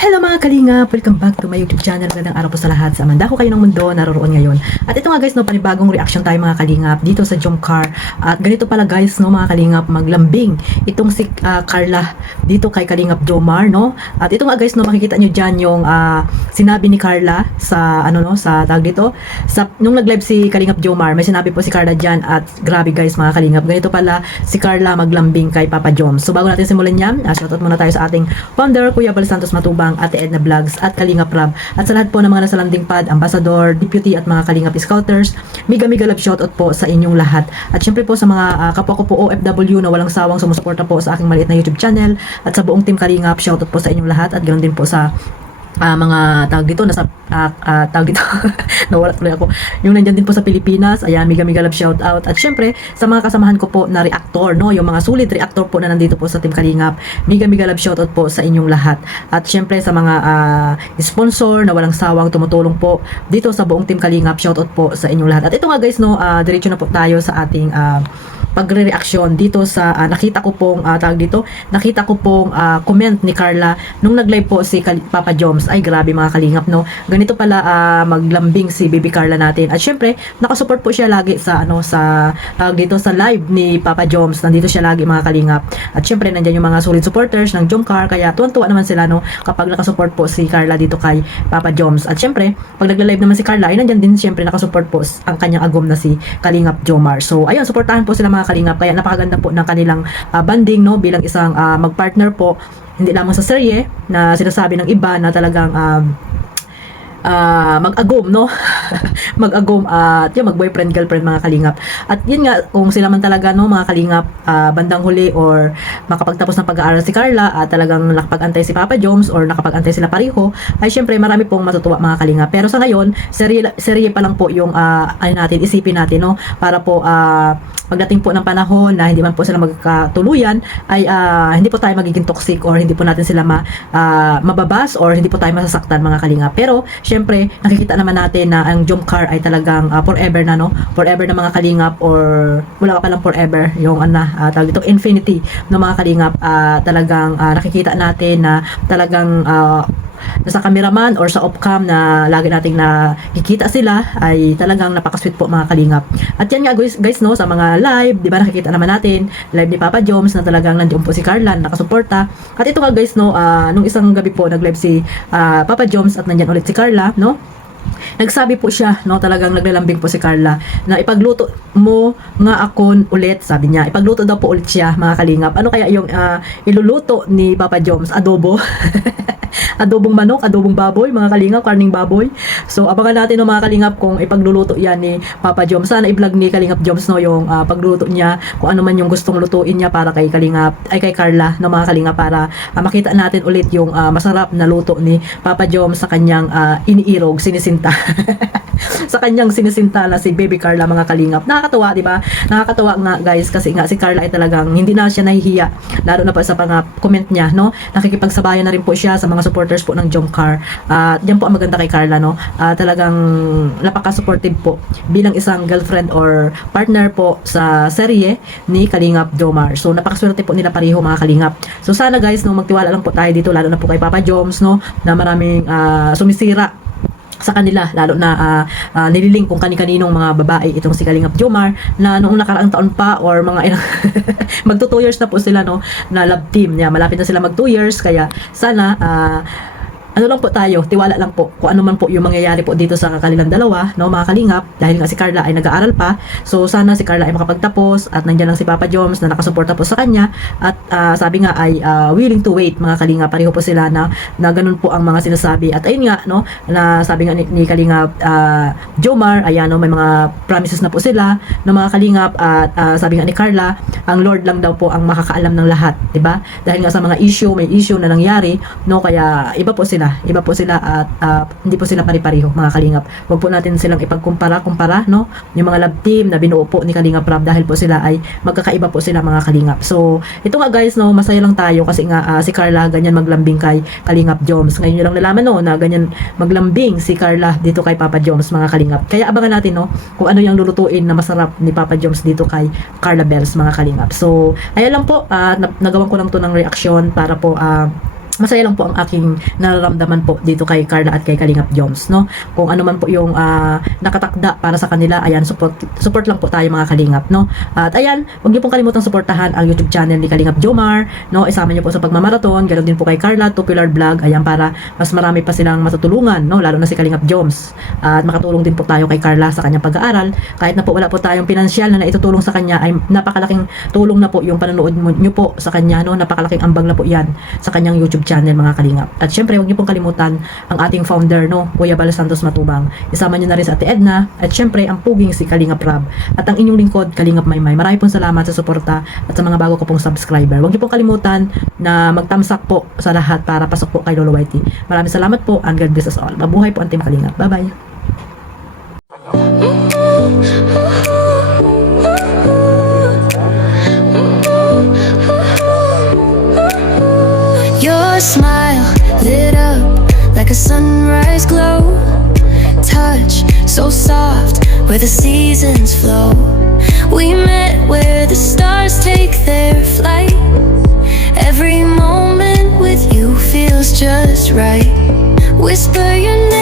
Hello mga kalingap! Welcome back to my YouTube channel. Magandang araw po sa lahat. Sa amanda ko kayo ng mundo, naroroon ngayon. At ito nga guys, no, panibagong reaction tayo mga kalingap dito sa Jomcar. At ganito pala guys, no, mga kalingap, maglambing itong si Carla dito kay Kalingap Jomar, no. At ito nga guys, no, makikita nyo dyan yung sinabi ni Carla sa, sa tag dito. Nung nag-live si Kalingap Jomar, may sinabi po si Carla dyan at grabe guys mga kalingap. Ganito pala si Carla maglambing kay Papa Joms. So bago natin simulan yan, shoutout muna tayo sa ating founder, Kuya Bal Santos Matubang, Ate Edna Vlogs at Kalingap Rab. At sa lahat po ng mga nasa landing pad, ambassador, deputy at mga Kalingap Scouters, mega love shoutout po sa inyong lahat. At syempre po sa mga kapwa ko po OFW na walang sawang sumusuporta po sa aking maliit na YouTube channel at sa buong team Kalingap, shoutout po sa inyong lahat at ganoon din po sa mga tawag dito nasa tawag dito nawala tuloy ako yung nandyan din po sa Pilipinas. Ayan, mega love shout out. At syempre sa mga kasamahan ko po na reactor, no, yung mga sulit reactor po na nandito po sa Team Kalingap, mega love shout out po sa inyong lahat. At syempre sa mga sponsor na walang sawang tumutulong po dito sa buong Team Kalingap, shout out po sa inyong lahat. At ito nga guys, no, diretso na po tayo sa ating pagre-reaction dito sa nakita ko pong nakita ko pong comment ni Carla nung nag-live po si Papa Joms. Ay grabe mga kalingap, no. Ganito pala maglambing si Baby Carla natin. At syempre, nakasupport po siya lagi sa sa live ni Papa Joms. Nandito siya lagi mga kalingap. At syempre, nandiyan yung mga solid supporters ng Jomcar, kaya tuwan-tuwa naman sila, no, kapag nakasupport po si Carla dito kay Papa Joms. At syempre, pag nagla-live naman si Carla, ay nandiyan din syempre nakasupport po ang kanyang agom na si Kalingap Jomar. So ayun, suportahan po sila mga kalingap. Kaya napakaganda po ng kanilang banding, no, bilang isang magpartner po, hindi lamang sa serye na sinasabi ng iba na talagang mag-agom, no. Mag-agom at yung mag-boyfriend girlfriend mga kalingap. At yun nga, kung sila man talaga, no, mga kalingap, bandang huli or makapagtapos ng pag-aaral si Carla at talagang nakapag-antay si Papa Joms or nakapag-antay sila pareho, ay syempre marami pong matutuwa mga kalingap. Pero sa ngayon, serye pa lang po yung isipin natin, no, para po pagdating po ng panahon na hindi man po sila magkatuluyan, ay hindi po tayo magiging toxic or hindi po natin sila mababas or hindi po tayo masasaktan mga kalingap. Pero syempre, nakikita naman natin na ang Jomcar ay talagang forever na, no? Forever na mga kalingap, or wala ka palang forever, yung tawag dito, infinity ng mga kalingap. Talagang nakikita natin na talagang sa cameraman or sa off-cam na lagi nating nakikita sila ay talagang napaka-sweet po mga kalingap. At yan nga guys, no, sa mga live, di ba, nakikita naman natin live ni Papa Joms na talagang nandiyan po si Carla nakasuporta. At ito nga guys, no, nung isang gabi po nag-live si Papa Joms at nandiyan ulit si Carla, no. Nagsabi po siya, no, talagang naglalambing po si Carla na ipagluto mo nga akon ulit, sabi niya. Ipagluto daw po ulit siya mga kalingap. Ano kaya yung iluluto ni Papa Joms? Adobo. Adobong manok, adobong baboy, mga kalingap, karning baboy. So abangan natin, no, mga kalingap, kung ipagluluto yan ni Papa Joms. Sana i-vlog ni Kalingap Joms, no, yung pagluto niya, kung ano man yung gustong lutuin niya para kay kay Carla, no, mga kalingap, para makita natin ulit yung masarap na luto ni Papa Joms sa kanyang iniirog, sinisinta. Sa kanyang sinisinta na si Baby Carla mga kalingap. Nakakatuwa, di ba? Nakakatuwa nga guys, kasi nga si Carla ay talagang hindi na siya nahihiya, lalo na pa sa comment niya, no. Nakikipagsabayan na rin po siya sa mga supporters po ng Jomcar. Yan po ang maganda kay Carla, no. Talagang napaka-supportive po bilang isang girlfriend or partner po sa serye ni Kalingap Jomar. So napakaswerte po nila pareho mga kalingap. So sana guys, no, magtiwala lang po tayo dito, lalo na po kay Papa Joms, no, na maraming sumisira sa kanila, lalo na nililing kung kani-kaninong mga babae itong si Kalingap Jomar na noong nakaraang taon pa or mga ilang magto 2 years na po sila, no, na love team niya. Malapit na sila mag 2 years, kaya sana ano lang po tayo, tiwala lang po kung ano man po yung mangyayari po dito sa kanilang dalawa, no, mga kalingap, dahil nga si Carla ay nag-aaral pa. So sana si Carla ay makapagtapos at nandiyan lang si Papa Joms na nakasuporta po sa kanya at sabi nga ay willing to wait mga kalingap. Pareho po sila na ganun po ang mga sinasabi. At ayun nga, no, na sabi nga ni Kalingap Jomar, ayan, no, may mga promises na po sila ng mga kalingap. At sabi nga ni Carla, ang Lord lang daw po ang makakaalam ng lahat, di ba? Dahil nga sa mga may issue na nangyari, no, kaya iba po sila at hindi po sila pari-pareho mga kalingap. Huwag po natin silang ipagkumpara, no, yung mga love team na binuo po ni Kalingap Rab, dahil po sila ay magkakaiba po sila mga kalingap. So ito nga guys, no, masaya lang tayo kasi nga si Carla ganyan maglambing kay Kalingap Joms. Ngayon nyo lang nalaman, no, na ganyan maglambing si Carla dito kay Papa Joms mga kalingap. Kaya abangan natin, no, kung ano yung lulutuin na masarap ni Papa Joms dito kay Carla Bells mga kalingap. So ayan lang po, nagawan ko lang to ng reaction para po masaya lang po ang aking nararamdaman po dito kay Carla at kay Kalingap Joms, no? Kung ano man po yung nakatakda para sa kanila, ayan, support lang po tayo mga Kalingap, no? At ayan, huwag niyo pong kalimutang suportahan ang YouTube channel ni Kalingap Jomar, no? Isama niyo po sa pagmamaraton, ganoon din po kay Carla, Tupilar Vlog, ayan, para mas marami pa silang matutulungan, no? Lalo na si Kalingap Joms. At makatulong din po tayo kay Carla sa kanyang pag-aaral, kahit na po wala po tayong pinansyal na naitutulong sa kanya, ay napakalaking tulong na po yung panonood niyo po sa kanya, no? Napakalaking ambag na po yan sa kanyang YouTube channel mga Kalingap. At syempre, huwag niyo pong kalimutan ang ating founder, no, Kuya Bal Santos Matubang. Isama niyo na rin sa Ate Edna at syempre ang puging si Kalingap Rab at ang inyong lingkod Kalingap Maymay. Marami pong salamat sa suporta at sa mga bago ko pong subscriber. Huwag niyo pong kalimutan na magtamsak po sa lahat para pasok po kay Lolo Whitey. Maraming salamat po and God bless us all. Mabuhay po ang Team Kalingap. Bye-bye. Your smile lit up like a sunrise glow. Touch so soft where the seasons flow. We met where the stars take their flight. Every moment with you feels just right. Whisper your name